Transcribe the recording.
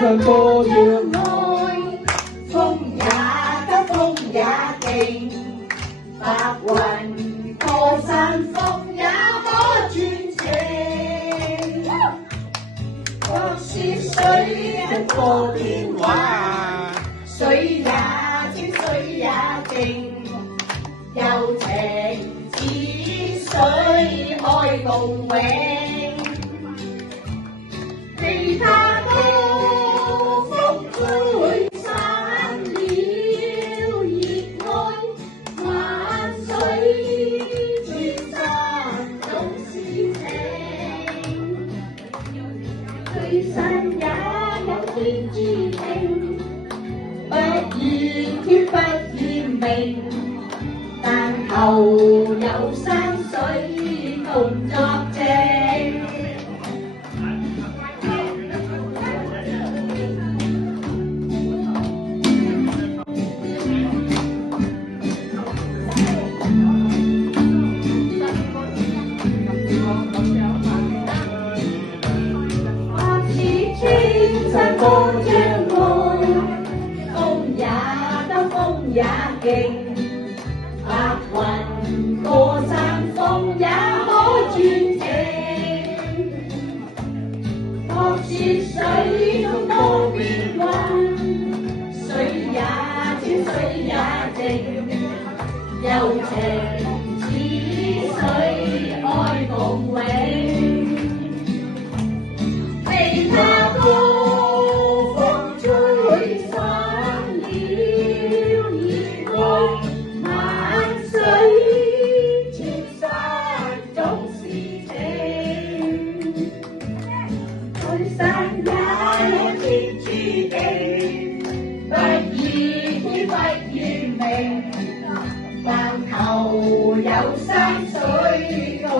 上多着愛，風也得風也勁，白雲過山峰也可傳情。若是水一個變幻，水也清水也靜，柔情似水愛共永。其他高峰吹散了熱愛，萬水千山總是情。最山也有天注定，不言天不言明，但求有山水共作證。天山多障礙，風也得風也勁，白雲過山峰也可傳情。莫說水中多變幻，水也清水也靜，柔情似水愛共永。其他高峰吹散了熱愛，萬水千山總是情。最山也有天注定，不言天不言明，但求有山水共